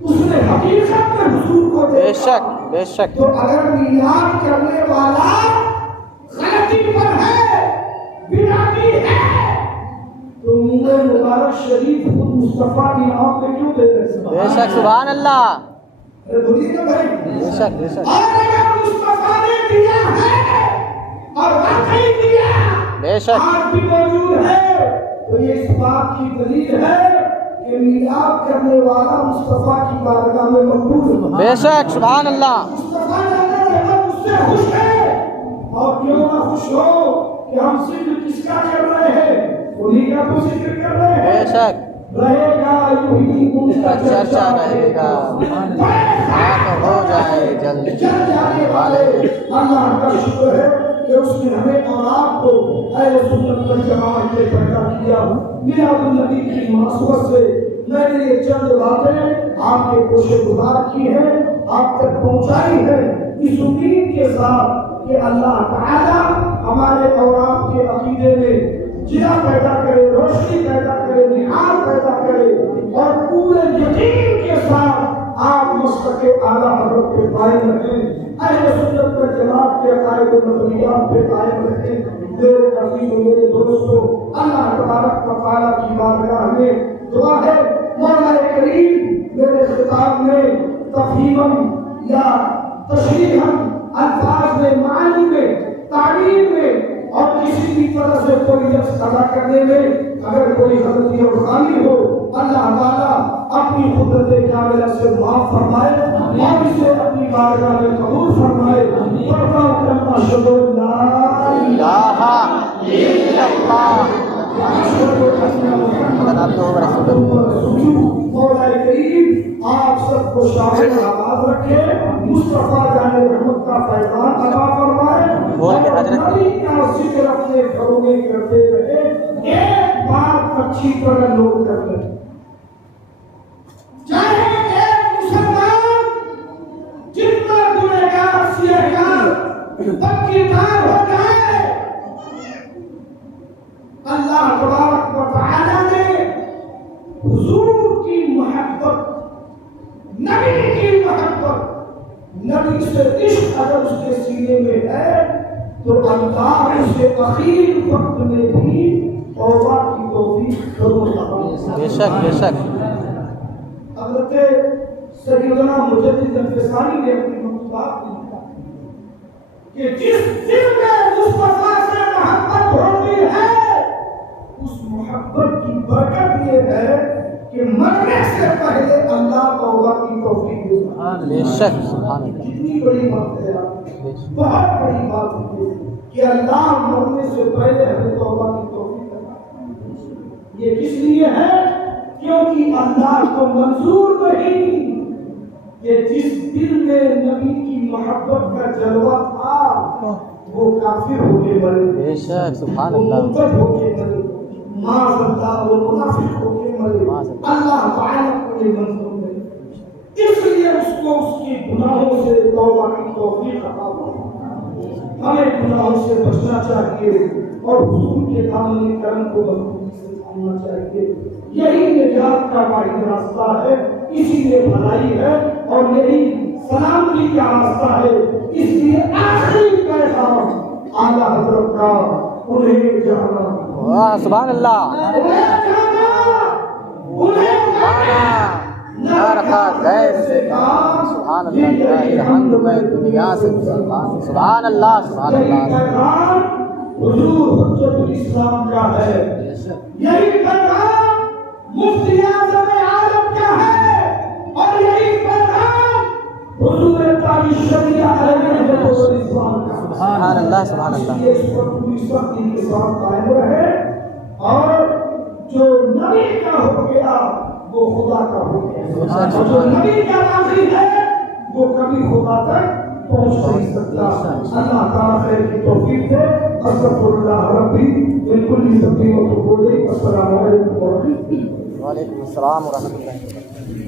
اس نے حقیقت میں حضور کو دیکھا. بے شک بے شک. تو اگر میلاد کرنے والا غلطی پر ہے بدعتی ہے تو منہ مبارک شریف خود مصطفیٰ کی نام پہ کیوں دے رہے ہیں؟ بے شک سبحان اللہ. بولیے نا بھائی. بے شک بے شک. اور اگر مصطفیٰ نے دیا ہے اور واقعی دیا بے شک. آج بھی موجود ہے تو یہ اس بات کی دلیل ہے کہ میلاد کرنے والا مصطفیٰ کی بارگاہ میں مقبول ہے. بے شک سبحان اللہ. مصطفیٰ جانا رحمت اس سے خوش ہے اور کیوں نہ خوش ہو کہ ہم ذکر کس کا کر رہے ہیں؟ انہی کا تو ذکر کر رہے ہیں. بے شک. رہے گا یوں ہی ان کا چرچا رہے گا. آپ ہو جائے جلد جل جانے والے. اللہ کا شکر ہے کہ اس نے ہمیں اور آپ کو اہل سنت والجماعت میں پیدا کیا. میلاد النبی کی مناسبت سے میں نے یہ چند باتیں آپ کے کوشش گزار کی ہیں, آپ تک پہنچائی ہیں اس امید کے ساتھ کہ اللہ تعالی ہمارے اور آپ کے عقیدے میں جلا پیدا کرے, روشنی پیدا کرے, نہار پیدا کرے اور پورے یقین کے ساتھ آپ مسلک اعلیٰ حضرت پہ قائم رہیں, اہل سنت والجماعت کے عقائد و نظریات پہ قائم رہیں. میرے عزیزوں میرے دوستوں, اللہ تبارک و تعالیٰ کی بارگاہ میں دعا ہے مولا کریم میرے خطاب میں تفہیماً یا تشریحاً الفاظ میں, معنی میں, تعلیم میں اور کسی بھی طرح سے کوئی لفظ ادا کرنے میں اگر کوئی غلطی اور خامی ہو اللہ تعالیٰ اپنی قدرت کاملہ سے معاف فرمائے اور اسے اپنی بارگاہ میں قبول فرمائے. پڑھتا ہوں کلمہ اشہد ان لا الہ الا اللہ محمد عبدہ و رسولہ. مولا کریم آپ سب کو شامل آباد رکھے, مصطفیٰ جان رحمت کا پیغام عطا فرمائے بول کے حضرت نبی کا ذکر اپنے گھروں میں کرتے رہے. ایک بات اچھی طرح نوٹ کر لیں, چاہے ایک مسلمان جتنا گنہگار سیاہکار بدکردار ہو جائے, اللہ تبارک و تعالی نے حضور کی محبت, نبی کی محبت, نبی سے عشق اگر اس کے سینے میں ہے تو اللہ اسے اخیر وقت میں بھی توبہ کی توفیق ضرور عطا. بے شک بے شک. حضرت سیدنا مجدد الفسانی نے اپنی مکتوبات میں لکھا کہ جس دل میں مصطفیٰ سے محبت ہوتی ہے اس محبت کی برکت یہ ہے کہ مرنے سے پہلے اللہ توبہ کی توفیق دے. بے شک سبحان اللہ. کتنی بڑی بات ہے آپ, بہت بڑی بات ہے کہ اللہ مرنے سے پہلے ہمیں توبہ کی توفیق دیتا. یہ کس لیے ہے؟ کیونکہ اللہ کو منظور نہیں کہ جس دل میں نبی کی محبت کا جلوہ تھا وہ کافر ہو کے مرے, بے شک سبحان وہ اللہ. مرتد ہو کے مرے, معاذ اللہ وہ منافق ہو کے مرے. اللہ تعالیٰ کو یہ منظور نہیں, اس لیے اس کو اس کی گناہوں سے توبہ کی توفیق عطا فرمائے. ہمیں گناہوں سے بچنا چاہیے اور حضور کے دامن کرم کو مضبوطی سے تھامنا چاہیے. یہی نجات کا واحد راستہ ہے, اسی لیے بھلائی ہے اور یہی سلامتی کا راستہ ہے. اس لیے آخری پیغام اعلیٰ حضرت کا انہیں جانا, واہ سبحان اللہ. انہیں جانا, انہیں جانا, نہ رکھا غیر سے کام. سبحان اللہ. الہ الحمد میں دنیا سے مسلمان. سبحان اللہ سبحان یہی اللہ. پیغام حضور حجت الاسلام کا ہے. یہی پیغام مفتی اعظم عالم کا ہے اور یہی پیغام حضور تاج الشریعہ علیہ السلام کا. سبحان اللہ سبحان اللہ. اس پر پوری سختی کے ساتھ قائم رہے اور جو نبی کا ہو گیا وہ خدا کا ہو گیا, اور جو نبی کا راضی ہے وہ کبھی خدا تک پہنچ نہیں سکتا. اللہ تعالیٰ خیر کی توفیق دے. استغفر اللہ ربی بالکل سبھی وقت بولے. السلام علیکم ورحمۃ اللہ. وعلیکم السلام ورحمۃ اللہ.